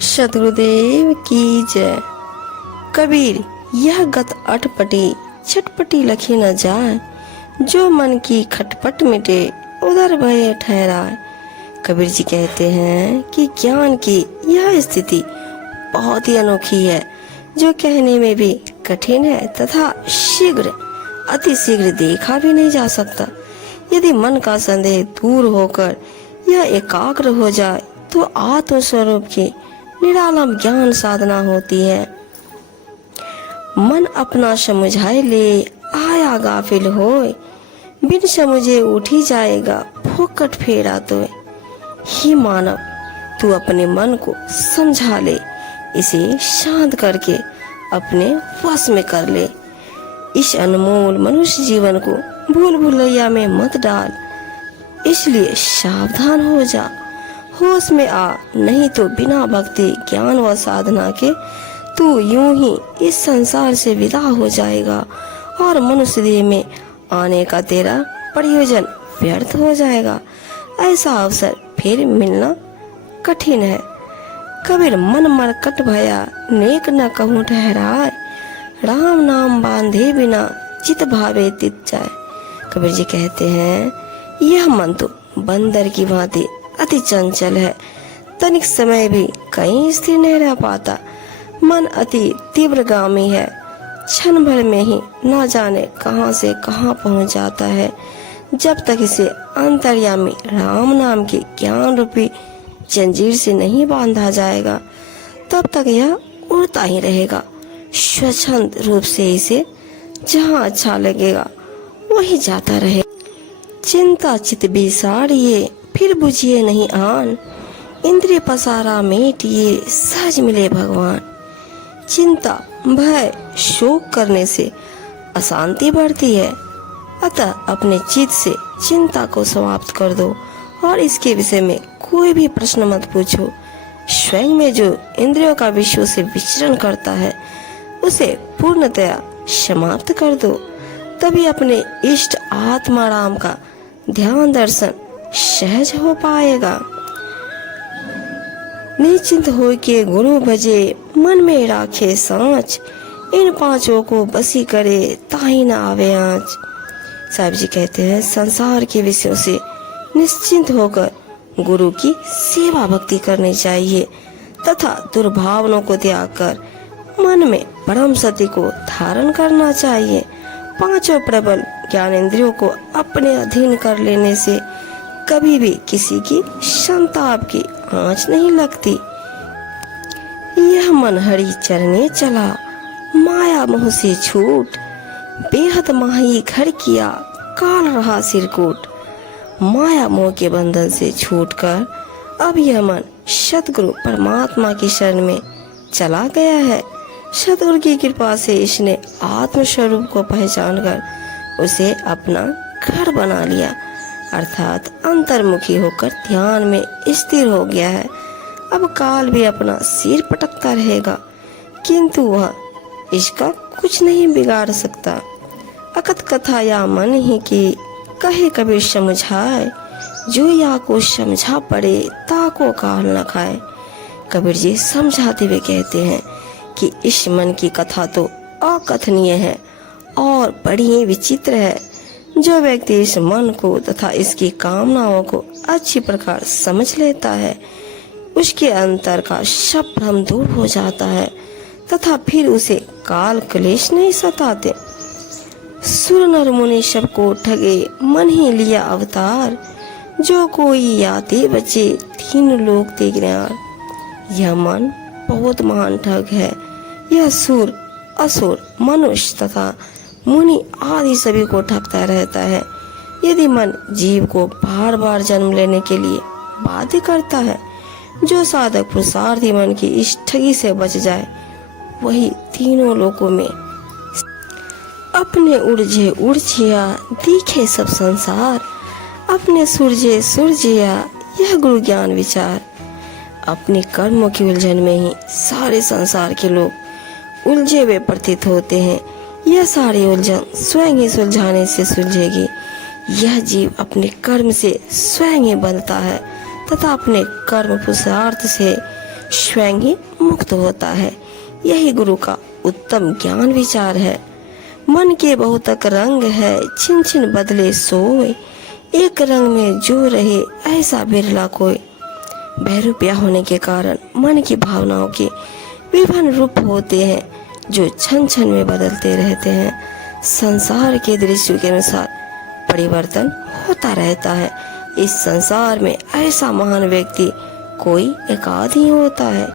सतगुरुदेव की जय। कबीर यह गत अटपटी चटपटी लखी न जाए, जो मन की खटपट मिटे उधर भय ठहराए। कबीर जी कहते हैं कि ज्ञान की यह स्थिति बहुत ही अनोखी है, जो कहने में भी कठिन है तथा शीघ्र अति शीघ्र देखा भी नहीं जा सकता। यदि मन का संदेह दूर होकर यह एकाग्र हो जाए तो आत्म स्वरूप की निरालम ज्ञान साधना होती है। मन अपना समुझाए ले आया गाफिल होए, बिन समुझे उठी जाएगा फोकट फेरा तो। ही मानव, तू अपने मन को समझा ले, इसे शांत करके अपने वश में कर ले। इस अनमोल मनुष्य जीवन को भूल भुलैया में मत डाल, इसलिए सावधान हो जा, होश में आ, नहीं तो बिना भक्ति ज्ञान व साधना के तू यूं ही इस संसार से विदा हो जाएगा और मनुष्य देह में आने का तेरा प्रयोजन व्यर्थ हो जाएगा। ऐसा अवसर फिर मिलना कठिन है। कबीर मन मरकट भया नेक न कहूँ ठहराए, राम नाम बांधे बिना चित भावे तित जाए। कबीर जी कहते हैं, यह मन तो बंदर की भांति अति चंचल है, तनिक समय भी कहीं स्थिर नहीं रह पाता। मन अति तीव्रगामी है, क्षण भर में ही न जाने कहां से कहां पहुंच जाता है। जब तक इसे अंतर्यामी राम नाम के ज्ञान रूपी जंजीर से नहीं बांधा जाएगा, तब तक यह उड़ता ही रहेगा। स्वच्छंद रूप से इसे जहां अच्छा लगेगा वही जाता रहे। चिंता चित बिसारिए फिर बुझिए नहीं आन, इंद्रिय पसारा मेटिए सहज मिले भगवान। चिंता भय शोक करने से अशांति बढ़ती है, अतः अपने चित्त से चिंता को समाप्त कर दो और इसके विषय में कोई भी प्रश्न मत पूछो। स्वयं में जो इंद्रियों का विषयों से विचरण करता है उसे पूर्णतया समाप्त कर दो, तभी अपने इष्ट आत्मा राम का ध्यान दर्शन सहज हो पाएगा। निश्चिंत हो के गुरु भजे मन में राखे सांच, इन पांचों को बसी करे ताही न आवे आँच। साहब जी कहते हैं, संसार के विषयों से निश्चिंत होकर गुरु की सेवा भक्ति करनी चाहिए तथा दुर्भावनों को त्याग कर मन में परम सत्य को धारण करना चाहिए। पांचों प्रबल ज्ञानेंद्रियों को अपने अधीन कर लेने से कभी भी किसी की संताप की आंच नहीं लगती। यह मन हरि चरने चला, माया मोह से छूट, बेहद माही घर किया काल रहा सिरकूट। माया मोह के बंधन से छूटकर अब यह मन सतगुरु परमात्मा की शरण में चला गया है। सतगुरु की कृपा से इसने आत्म स्वरूप को पहचानकर उसे अपना घर बना लिया, अर्थात अंतर्मुखी होकर ध्यान में स्थिर हो गया है। अब काल भी अपना सिर पटकता रहेगा, किंतु वह इसका कुछ नहीं बिगाड़ सकता। अकथ कथा या मन ही की कहे कबीर समझाए, जो या को समझा पड़े ताको काल न खाए। कबीर जी समझाते हुए कहते हैं कि इस मन की कथा तो अकथनीय है और बड़ी ही विचित्र है। जो व्यक्ति इस मन को तथा इसकी कामनाओं को अच्छी प्रकार समझ लेता है, उसके अंतर का सब भ्रम दूर हो जाता है तथा फिर उसे काल क्लेश नहीं सताते। सुर नर मुनि सबको ठगे मन ही लिया अवतार, जो कोई याते बचे तीन लोक ते ज्ञान। यह मन बहुत महान ठग है। यह सुर असुर मनुष्य तथा मुनि आदि सभी को ठगता रहता है। यदि मन जीव को बार बार जन्म लेने के लिए बाध्य करता है, जो साधक पुरुषार्थी मन की इस ठगी से बच जाए वही तीनों लोकों में अपने उड़झे उड़झिया दिखे सब संसार, अपने सुरझे सुरझिया यह गुरु ज्ञान विचार। अपने कर्मों की उलझन में ही सारे संसार के लोग उलझे हुए प्रतीत होते हैं। यह सारी उलझन स्वयं ही सुलझाने से सुलझेगी। यह जीव अपने कर्म से स्वयं ही बंधता है तथा अपने कर्म पुरुषार्थ से स्वयं ही मुक्त होता है। यही गुरु का उत्तम ज्ञान विचार है। मन के बहुतक रंग है, छिन छिन बदले सोए, एक रंग में जो रहे ऐसा बिरला कोई। बहरूपिया होने के कारण मन की भावनाओं के विभिन्न रूप होते हैं जो क्षण क्षण में बदलते रहते हैं। संसार के दृश्य के अनुसार परिवर्तन होता रहता है। इस संसार में ऐसा महान व्यक्ति कोई एकाध ही होता है।